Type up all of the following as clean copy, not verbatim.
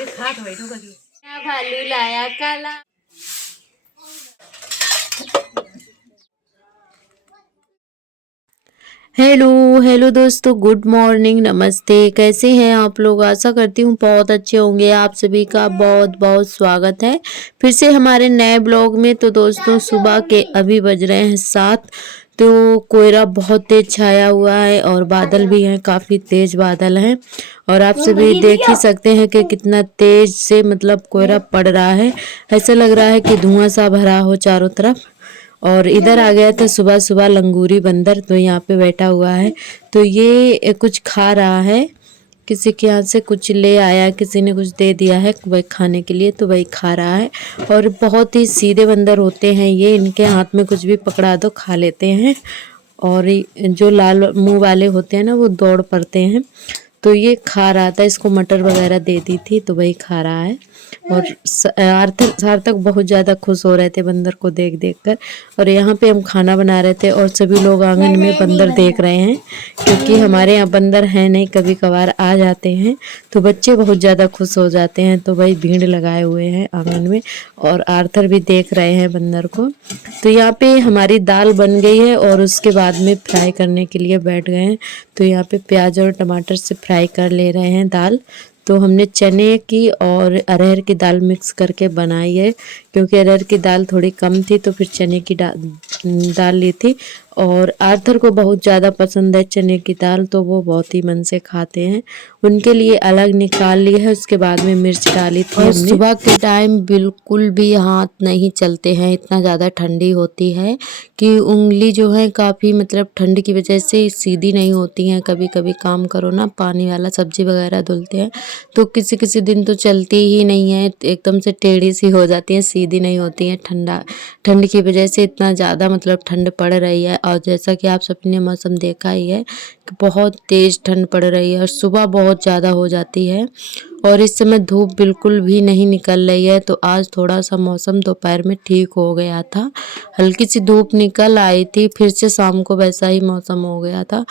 भालू लाया काला। हेलो हेलो दोस्तों, गुड मॉर्निंग, नमस्ते। कैसे हैं आप लोग? आशा करती हूँ बहुत अच्छे होंगे। आप सभी का बहुत बहुत स्वागत है फिर से हमारे नए ब्लॉग में। तो दोस्तों, सुबह के अभी बज रहे हैं 7। तो कोहरा बहुत तेज छाया हुआ है और बादल भी हैं, काफ़ी तेज बादल हैं। और आप सभी देख ही सकते हैं कि कितना तेज से मतलब कोहरा पड़ रहा है। ऐसा लग रहा है कि धुआं सा भरा हो चारों तरफ। और इधर आ गया था सुबह सुबह लंगूरी बंदर, तो यहाँ पे बैठा हुआ है। तो ये कुछ खा रहा है, किसी के यहाँ से कुछ ले आया, किसी ने कुछ दे दिया है वही खाने के लिए, तो वही खा रहा है। और बहुत ही सीधे बंदर होते हैं ये, इनके हाथ में कुछ भी पकड़ा दो खा लेते हैं। और जो लाल मुंह वाले होते हैं ना, वो दौड़ पड़ते हैं। तो ये खा रहा था, इसको मटर वगैरह दे दी थी तो वही खा रहा है। और सार्थक बहुत ज़्यादा खुश हो रहे थे बंदर को देख देख कर। और यहाँ पे हम खाना बना रहे थे और सभी लोग आंगन में बंदर देख रहे हैं, क्योंकि हमारे यहाँ बंदर हैं नहीं, कभी कभार आ जाते हैं। तो बच्चे बहुत ज़्यादा खुश हो जाते हैं, तो वही भीड़ लगाए हुए हैं आंगन में। और आर्थर भी देख रहे हैं बंदर को। तो यहाँ पे हमारी दाल बन गई है और उसके बाद में फ्राई करने के लिए बैठ गए हैं। तो यहाँ पे प्याज और टमाटर से फ्राई कर ले रहे हैं दाल। तो हमने चने की और अरहर की दाल मिक्स करके बनाई है, क्योंकि अरहर की दाल थोड़ी कम थी तो फिर चने की दाल ली थी। और आर्थर को बहुत ज़्यादा पसंद है चने की दाल, तो वो बहुत ही मन से खाते हैं। उनके लिए अलग निकाल ली है, उसके बाद में मिर्च डाली थी हमने। सुबह के टाइम बिल्कुल भी हाथ नहीं चलते हैं, इतना ज़्यादा ठंडी होती है कि उंगली जो है काफ़ी मतलब ठंड की वजह से सीधी नहीं होती हैं। कभी कभी काम करो ना, पानी वाला सब्जी वगैरह धुलते हैं तो किसी किसी दिन तो चलती ही नहीं है, एकदम से टेढ़ी सी हो जाती है, सीधी नहीं होती है। ठंड की वजह से इतना ज़्यादा मतलब ठंड पड़ रही है। और जैसा कि आप सबने मौसम देखा ही है कि बहुत तेज़ ठंड पड़ रही है और सुबह बहुत ज़्यादा हो जाती है। और इस समय धूप बिल्कुल भी नहीं निकल रही है। तो आज थोड़ा सा मौसम दोपहर में ठीक हो गया था, हल्की सी धूप निकल आई थी, फिर से शाम को वैसा ही मौसम हो गया था।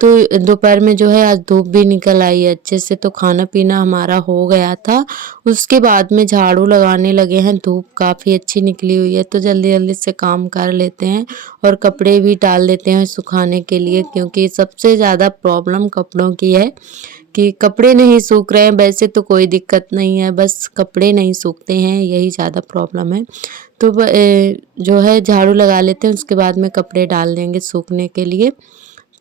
तो दोपहर में जो है आज धूप भी निकल आई है अच्छे से। तो खाना पीना हमारा हो गया था, उसके बाद में झाड़ू लगाने लगे हैं। धूप काफ़ी अच्छी निकली हुई है तो जल्दी जल्दी से काम कर लेते हैं और कपड़े भी डाल देते हैं सुखाने के लिए, क्योंकि सबसे ज़्यादा प्रॉब्लम कपड़ों की है कि कपड़े नहीं सूख रहे हैं। वैसे तो कोई दिक्कत नहीं है, बस कपड़े नहीं सूखते हैं, यही ज़्यादा प्रॉब्लम है। तो जो है झाड़ू लगा लेते हैं, उसके बाद में कपड़े डाल देंगे सूखने के लिए।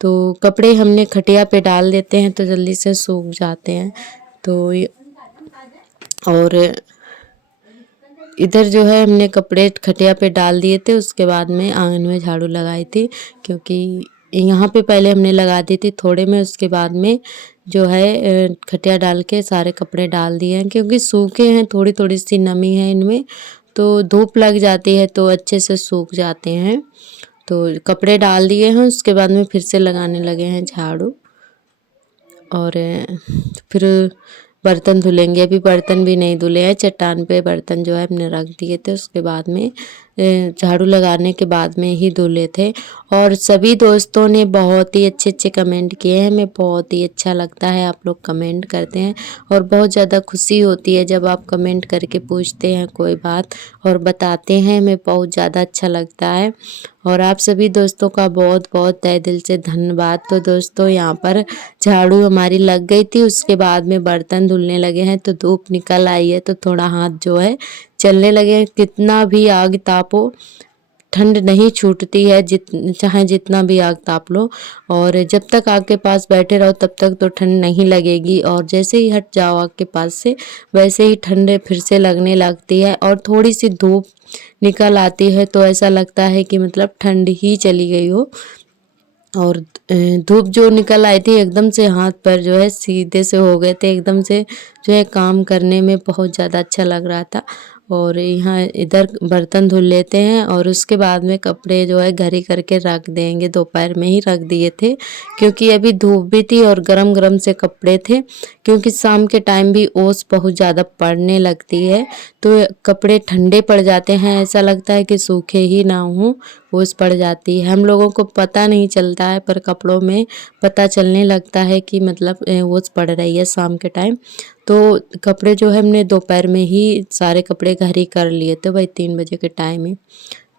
तो कपड़े हमने खटिया पे डाल देते हैं तो जल्दी से सूख जाते हैं। तो और इधर जो है हमने कपड़े खटिया पे डाल दिए थे, उसके बाद में आंगन में झाड़ू लगाई थी, क्योंकि यहाँ पे पहले हमने लगा दी थी थोड़े में, उसके बाद में जो है खटिया डाल के सारे कपड़े डाल दिए हैं, क्योंकि सूखे हैं, थोड़ी थोड़ी सी नमी है इनमें, तो धूप लग जाती है तो अच्छे से सूख जाते हैं। तो कपड़े डाल दिए हैं, उसके बाद में फिर से लगाने लगे हैं झाड़ू। और फिर बर्तन धुलेंगे, अभी बर्तन भी नहीं धुले हैं, चट्टान पे बर्तन जो है हमने रख दिए थे, उसके बाद में झाड़ू लगाने के बाद में ही धुले थे। और सभी दोस्तों ने बहुत ही अच्छे अच्छे कमेंट किए हैं, हमें बहुत ही अच्छा लगता है आप लोग कमेंट करते हैं। और बहुत ज़्यादा खुशी होती है जब आप कमेंट करके पूछते हैं कोई बात और बताते हैं, हमें बहुत ज़्यादा अच्छा लगता है। और आप सभी दोस्तों का बहुत बहुत तहे दिल से धन्यवाद। तो दोस्तों, यहाँ पर झाड़ू हमारी लग गई थी, उसके बाद में बर्तन धुलने लगे हैं, तो धूप निकल आई है तो थोड़ा हाथ जो है चलने लगे हैं। कितना भी आग तापो, ठंड नहीं छूटती है, चाहे जितना भी आग ताप लो। और जब तक आग के पास बैठे रहो तब तक तो ठंड नहीं लगेगी, और जैसे ही हट जाओ आग के पास से वैसे ही ठंड फिर से लगने लगती है। और थोड़ी सी धूप निकल आती है तो ऐसा लगता है कि मतलब ठंड ही चली गई हो। और धूप जो निकल आई थी एकदम से हाथ पैर जो है सीधे से हो गए थे, एकदम से जो है काम करने में बहुत ज़्यादा अच्छा लग रहा था। और यहाँ इधर बर्तन धुल लेते हैं और उसके बाद में कपड़े जो है घर ही करके रख देंगे, दोपहर में ही रख दिए थे, क्योंकि अभी धूप भी थी और गरम गरम से कपड़े थे, क्योंकि शाम के टाइम भी ओस बहुत ज़्यादा पड़ने लगती है तो कपड़े ठंडे पड़ जाते हैं, ऐसा लगता है कि सूखे ही ना हों, ओस पड़ जाती है। हम लोगों को पता नहीं चलता है पर कपड़ों में पता चलने लगता है कि मतलब ओस पड़ रही है शाम के टाइम। तो कपड़े जो है हमने दोपहर में ही सारे कपड़े घर ही कर लिए थे भाई, 3 बजे के टाइम ही।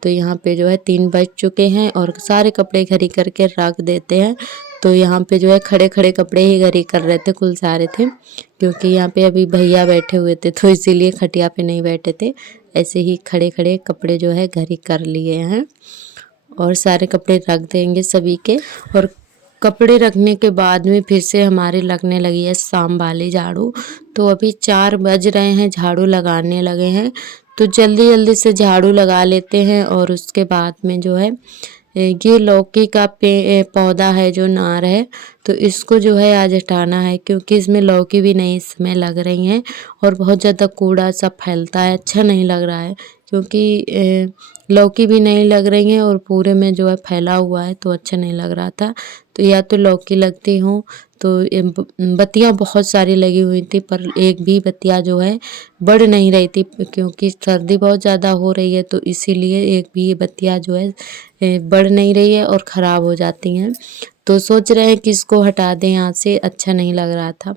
तो यहाँ पे जो है 3 बज चुके हैं और सारे कपड़े घर ही करके रख देते हैं। तो यहाँ पे जो है खड़े खड़े कपड़े ही घर ही कर रहे थे, कुल सारे थे, क्योंकि यहाँ पे अभी भैया बैठे हुए थे तो इसीलिए खटिया पे नहीं बैठे थे। ऐसे ही खड़े खड़े कपड़े जो है घर ही कर लिए हैं और सारे कपड़े रख देंगे सभी के। और कपड़े रखने के बाद में फिर से हमारे लगने लगी है शाम वाली झाड़ू। तो अभी 4 बज रहे हैं, झाड़ू लगाने लगे हैं। तो जल्दी जल्दी से झाड़ू लगा लेते हैं और उसके बाद में जो है ये लौकी का पौधा है जो नार है, तो इसको जो है आज हटाना है, क्योंकि इसमें लौकी भी नहीं इसमें लग रही हैं और बहुत ज़्यादा कूड़ा सा फैलता है, अच्छा नहीं लग रहा है। क्योंकि लौकी भी नहीं लग रही हैं और पूरे में जो है फैला हुआ है तो अच्छा नहीं लग रहा था। तो या तो लौकी लगती हो, तो बत्तियाँ बहुत सारी लगी हुई थी पर एक भी बत्तियाँ जो है बढ़ नहीं रही थी, क्योंकि सर्दी बहुत ज़्यादा हो रही है तो इसीलिए एक भी ये बत्तियाँ जो है बढ़ नहीं रही है और ख़राब हो जाती हैं। तो सोच रहे हैं कि इसको हटा दें यहाँ से, अच्छा नहीं लग रहा था,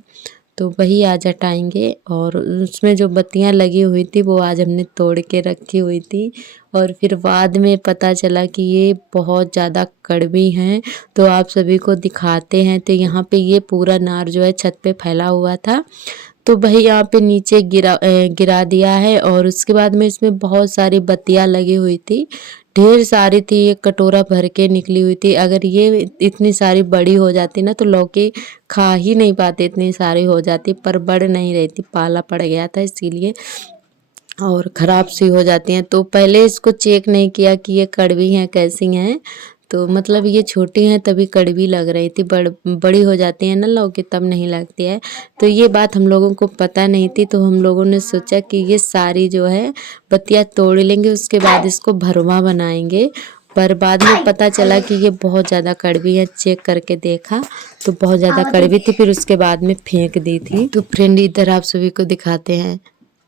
तो वही आज हटाएंगे। और उसमें जो बत्तियाँ लगी हुई थी वो आज हमने तोड़ के रखी हुई थी और फिर बाद में पता चला कि ये बहुत ज़्यादा कड़वी हैं, तो आप सभी को दिखाते हैं। तो यहाँ पे ये पूरा नार जो है छत पे फैला हुआ था, तो वही यहाँ पे नीचे गिरा दिया है। और उसके बाद में इसमें बहुत सारी बत्तियाँ लगी हुई थी, ढेर सारी थी, एक कटोरा भर के निकली हुई थी। अगर ये इतनी सारी बड़ी हो जाती ना तो लौकी खा ही नहीं पाते, इतनी सारी हो जाती, पर बढ़ नहीं रही थी, पाला पड़ गया था इसीलिए और ख़राब सी हो जाती हैं। तो पहले इसको चेक नहीं किया कि ये कड़वी हैं कैसी हैं, तो मतलब ये छोटी हैं तभी कड़वी लग रही थी, बड़ी हो जाती हैं ना लौकी तब नहीं लगती है। तो ये बात हम लोगों को पता नहीं थी, तो हम लोगों ने सोचा कि ये सारी जो है पत्तियाँ तोड़ लेंगे, उसके बाद इसको भरवा बनाएंगे। पर बाद में पता चला कि ये बहुत ज़्यादा कड़वी है, चेक करके देखा तो बहुत ज़्यादा कड़वी थी, फिर उसके बाद में फेंक दी थी। तो फ्रेंड इधर आप सभी को दिखाते हैं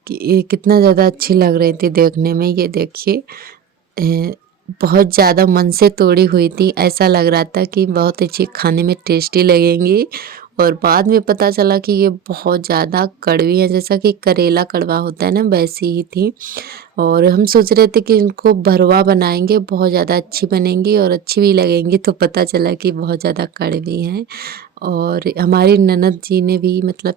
कि ये कितना ज़्यादा अच्छी लग रही थी देखने में। ये देखिए बहुत ज़्यादा मन से तोड़ी हुई थी, ऐसा लग रहा था कि बहुत अच्छी खाने में टेस्टी लगेंगी। और बाद में पता चला कि ये बहुत ज़्यादा कड़वी है, जैसा कि करेला कड़वा होता है ना वैसी ही थी। और हम सोच रहे थे कि इनको भरवा बनाएंगे, बहुत ज़्यादा अच्छी बनेंगी और अच्छी भी लगेंगी, तो पता चला कि बहुत ज़्यादा कड़वी हैं। और हमारी ननद जी ने भी मतलब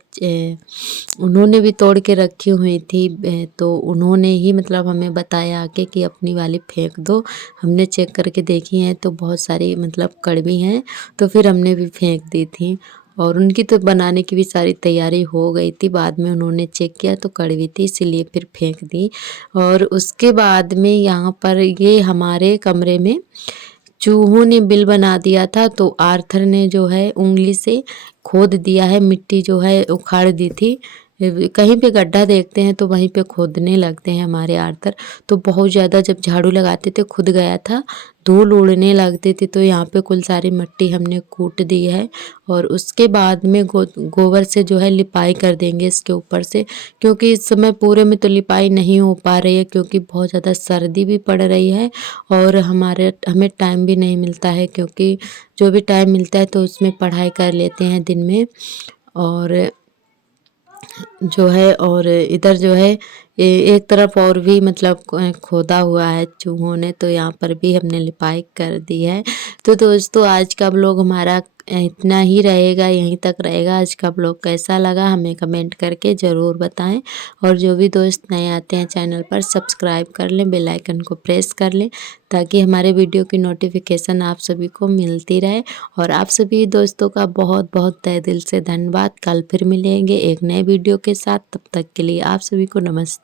उन्होंने भी तोड़ के रखी हुई थी, तो उन्होंने ही मतलब हमें बताया आके कि अपनी वाली फेंक दो। हमने चेक करके देखी हैं तो बहुत सारी मतलब कड़वी हैं, तो फिर हमने भी फेंक दी थी। और उनकी तो बनाने की भी सारी तैयारी हो गई थी, बाद में उन्होंने चेक किया तो कड़वी थी इसीलिए फिर फेंक दी। और उसके बाद में यहाँ पर ये हमारे कमरे में चूहों ने बिल बना दिया था, तो आर्थर ने जो है उंगली से खोद दिया है, मिट्टी जो है उखाड़ दी थी। कहीं पे गड्ढा देखते हैं तो वहीं पे खोदने लगते हैं हमारे आर्थर। तो बहुत ज़्यादा जब झाड़ू लगाते थे खुद गया था, धूल उड़ने लगती थी, तो यहाँ पे कुल सारी मिट्टी हमने कूट दी है। और उसके बाद में गोबर से जो है लिपाई कर देंगे इसके ऊपर से, क्योंकि इस समय पूरे में तो लिपाई नहीं हो पा रही है, क्योंकि बहुत ज़्यादा सर्दी भी पड़ रही है और हमें टाइम भी नहीं मिलता है, क्योंकि जो भी टाइम मिलता है तो उसमें पढ़ाई कर लेते हैं दिन में। और जो है और इधर जो है एक तरफ और भी मतलब खोदा हुआ है चूहों ने, तो यहाँ पर भी हमने लिपाई कर दी है। तो दोस्तों आज का ब्लॉग हमारा इतना ही रहेगा, यहीं तक रहेगा। आज का ब्लॉग कैसा लगा हमें कमेंट करके ज़रूर बताएं। और जो भी दोस्त नए आते हैं चैनल पर सब्सक्राइब कर लें, बेल आइकन को प्रेस कर लें, ताकि हमारे वीडियो की नोटिफिकेशन आप सभी को मिलती रहे। और आप सभी दोस्तों का बहुत बहुत तहे दिल से धन्यवाद। कल फिर मिलेंगे एक नए वीडियो के साथ, तब तक के लिए आप सभी को नमस्ते।